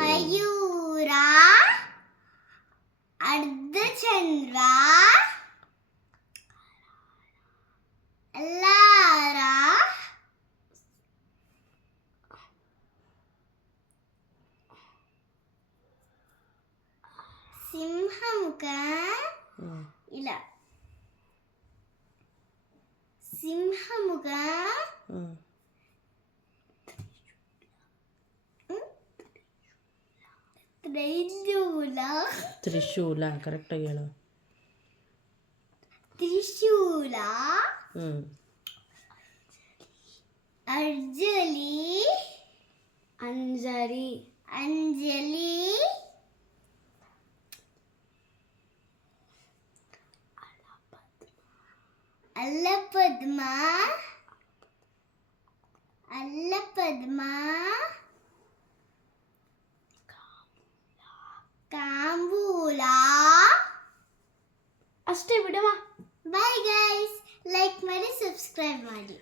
ಮಯೂರ, ಅರ್ಧಚಂದ್ರ, ಲಾರ, ಸಿಂಹಮುಖ, ಇಲ್ಲ ಸಿಂಹಮುಖ, ತ್ರಿಶೂಲ ಕರೆಕ್ಟಾಗಿ ಹೇಳು. ತ್ರಿಶೂಲ, ಅರ್ಜಲಿ, ಅಂಜಲಿ, ಅಲ್ಲಪದ್ಮ, ಕಾಂಬೂಲ. ಅಷ್ಟೇ ಬಿಡಮ್ಮ. ಬಾಯ್ ಗೈಸ್, ಲೈಕ್ ಮಾಡಿ, ಸಬ್ಸ್ಕ್ರೈಬ್ ಮಾಡಿ.